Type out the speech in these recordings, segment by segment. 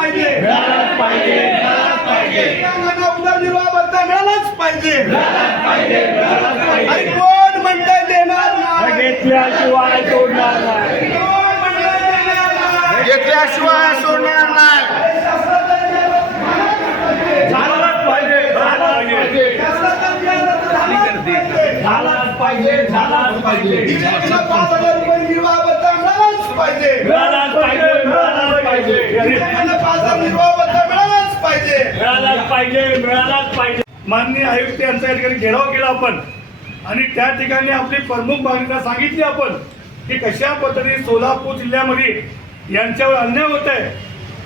पाहिजे. मिळालाच पाहिजे मिळालाच पाहिजे. दिव्यांगांना उदरनिर्वाह भत्ता मिळालाच पाहिजे. मिळालाच पाहिजे मिळालाच आणि पाहिजे कोण म्हणतंय देणार नाही? घेतल्याशिवाय सोडणार नाही. कोण म्हणतंय देणार नाही? घेतल्याशिवाय सोडणार नाही. झालाच पाहिजे झालाच पाहिजे. झालाच पाहिजे. झालाच पाहिजे. झालाच पाहिजे. मिळालाच पाहिजे मिळालाच पाहिजे मिळालाच पाहिजे दिव्यांगांना पाच हजार निर्वाह भत्ता मिळालाच पाहिजे. मिळालाच पाहिजे मिळालाच पाहिजे. माननीय आयुक्त यांचा या ठिकाणी घेराव केला आपण. आणि त्या ठिकाणी आपली प्रमुख मागणी सांगितली आपण की कशा पद्धतीने सोलापूर जिल्ह्यामध्ये यांच्यावर अन्याय होत आहे.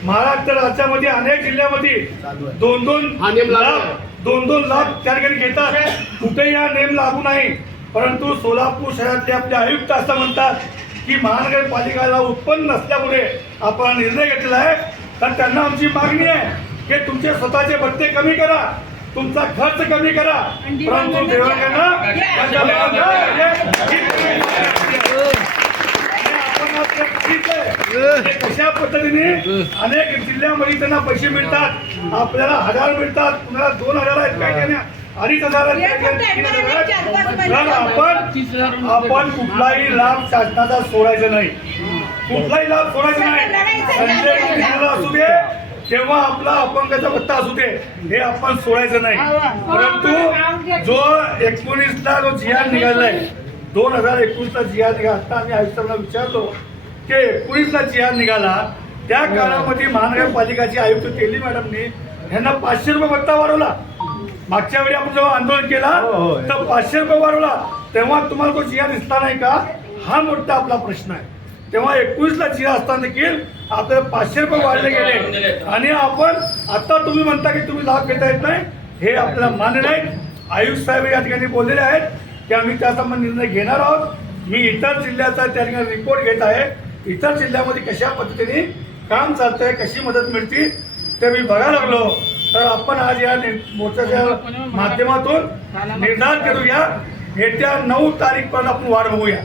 महाराष्ट्र राज्यामध्ये अनेक जिल्ह्यामध्ये दोन दोन लाख दोन दोन लाख त्या ठिकाणी घेतात. कुठेही हा नेम लागू नाही. परंतु सोलापूर शहरातले आपले आयुक्त असं म्हणतात की महानगरपालिकाला उत्पन्न नसल्यामुळे आपण निर्णय घेतलेला आहे. तर त्यांना आमची मागणी आहे की तुमचे स्वतःचे भत्ते कमी करा तुमचा खर्च कमी करा. परंतु देवांना. ते कशा पद्धतीने अनेक जिल्ह्यामध्ये त्यांना पैसे मिळतात आपल्याला हजार मिळतात कुणाला दोन हजार आहेत काही त्यांना अडीच हजार आपण आपण कुठलाही लाभ शासनाचा सोडायचा नाही. कुठलाही लाभ सोडायचा नाही. संजय असू दे किंवा आपला अपंगाचा भत्ता असू दे हे आपण सोडायचं नाही. परंतु जो एकोणीसला जो जिहाद निघालाय दोन हजार एकोणीसला जिहाद निघाला आता आम्ही आयुक्तांना विचारलो की एकोणीसला जिहाद निघाला त्या काळामध्ये महानगरपालिकाचे आयुक्त तेली मॅडमने यांना पाचशे रुपये भत्ता वाढवला. मागच्या वेळी आपण जेव्हा आंदोलन केला तर पाचशे रुपये वाढवला. तेव्हा तुम्हाला तो जिहा दिसला नाही का? हा मोठा आपला प्रश्न आहे. तेव्हा एकवीसला जिहा असताना देखील आपल्याला पाचशे रुपये वाढले गेले. आणि आपण आता तुम्ही म्हणता की तुम्ही लाभ घेता येत नाही हे आपल्याला मान्य नाही आयुष साहेब या ठिकाणी बोललेले आहेत की आम्ही त्या संबंध निर्णय घेणार आहोत. मी इतर जिल्ह्याचा त्या ठिकाणी रिपोर्ट घेत आहे. इतर जिल्ह्यामध्ये कशा पद्धतीने काम चालतंय कशी मदत मिळते ते मी बघायला लागलो. तर आपण आज या नि- मोर्चाच्या माध्यमातून निर्धार करूया. येत्या नऊ तारीख पर्यंत आपण वाट बघूया.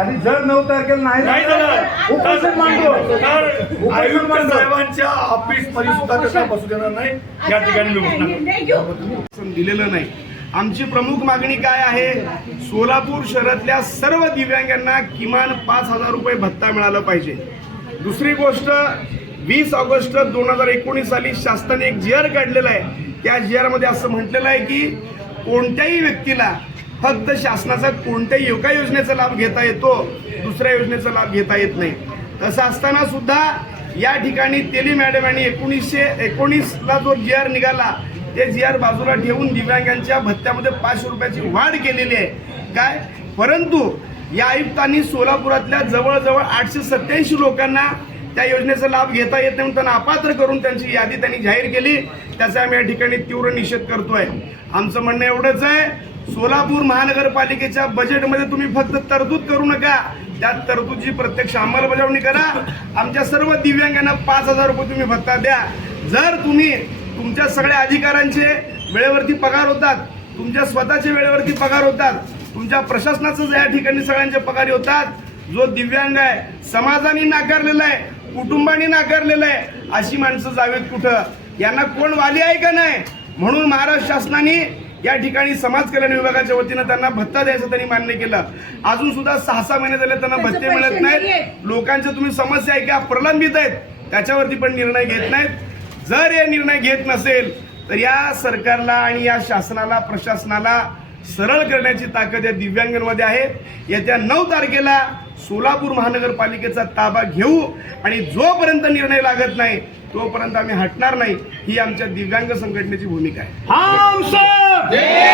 आणि जर नऊ तारखेला नाही नाही झालं मांडू. तर आयुक्त साहेबांच्या ऑफिसमध्ये सुद्धा बसू देणार नाही. या ठिकाणी मी घोषणा दिलेलं नाही. आमची प्रमुख मागणी काय आहे? सोलापूर शहरातल्या सर्व दिव्यांगांना किमान पाच हजार रुपये भत्ता मिळाला पाहिजे. दुसरी गोष्ट वीस ऑगस्ट दोन हजार एकोणीस साली शासनाने एक जी आर काढलेला आहे. त्या जी आरमध्ये असं म्हटलेलं आहे की कोणत्याही व्यक्तीला फक्त शासनाचा कोणत्याही एका योजनेचा लाभ घेता येतो दुसऱ्या योजनेचा लाभ घेता येत नाही. तसं असताना सुद्धा या ठिकाणी तेली मॅडम यांनी एकोणीसशे एकोणीसला जो जी आर निघाला ते जी आर बाजूला ठेवून दिव्यांगांच्या भत्त्यामध्ये पाचशे रुपयाची वाढ केलेली आहे. काय? परंतु या आयुक्तांनी सोलापुरातल्या जवळजवळ आठशे सत्याऐंशी लोकांना त्या योजनेचा लाभ घेता येत नाही म्हणून त्यांना अपात्र करून त्यांची यादी त्यांनी जाहीर केली. त्याचा आम्ही या ठिकाणी तीव्र निषेध करतोय. आमचं म्हणणं एवढंच आहे सोलापूर महानगरपालिकेच्या बजेटमध्ये तुम्ही फक्त तरतूद करू नका. त्या तरतूदची प्रत्यक्ष अंमलबजावणी करा. आमच्या सर्व दिव्यांगांना पाच हजार रुपये तुम्ही भत्ता द्या. जर तुम्ही तुमच्या सगळ्या अधिकारांचे वेळेवरती पगार होतात तुमच्या स्वतःचे वेळेवरती पगार होतात तुमच्या प्रशासनाचं या ठिकाणी सगळ्यांचे पगारी होतात. जो दिव्यांग आहे समाजाने नाकारलेला आहे कुटुंबाने नाकारलेलं आहे. अशी माणसं जावेत कुठं? यांना कोण वाली आहे का नाही? म्हणून महाराष्ट्र शासनाने या ठिकाणी समाज कल्याण विभागाच्या वतीनं त्यांना भत्ता द्यायचं त्यांनी मान्य केलं. अजून सुद्धा सहा सहा महिने झाले त्यांना भत्ते मिळत. नाहीत. लोकांच्या तुम्ही समस्या आहे का प्रलंबित आहेत. त्याच्यावरती पण निर्णय घेत नाहीत. जर हे निर्णय घेत नसेल तर या सरकारला आणि या शासनाला प्रशासनाला सरळ करण्याची ताकद या दिव्यांगांमध्ये आहे. येत्या नऊ तारखेला सोलापूर महानगरपालिकेचा ताबा घेऊ आणि जोपर्यंत निर्णय लागत नाही तोपर्यंत आम्ही हटणार नाही. ही आमच्या दिव्यांग संघटनेची भूमिका आहे. हम सब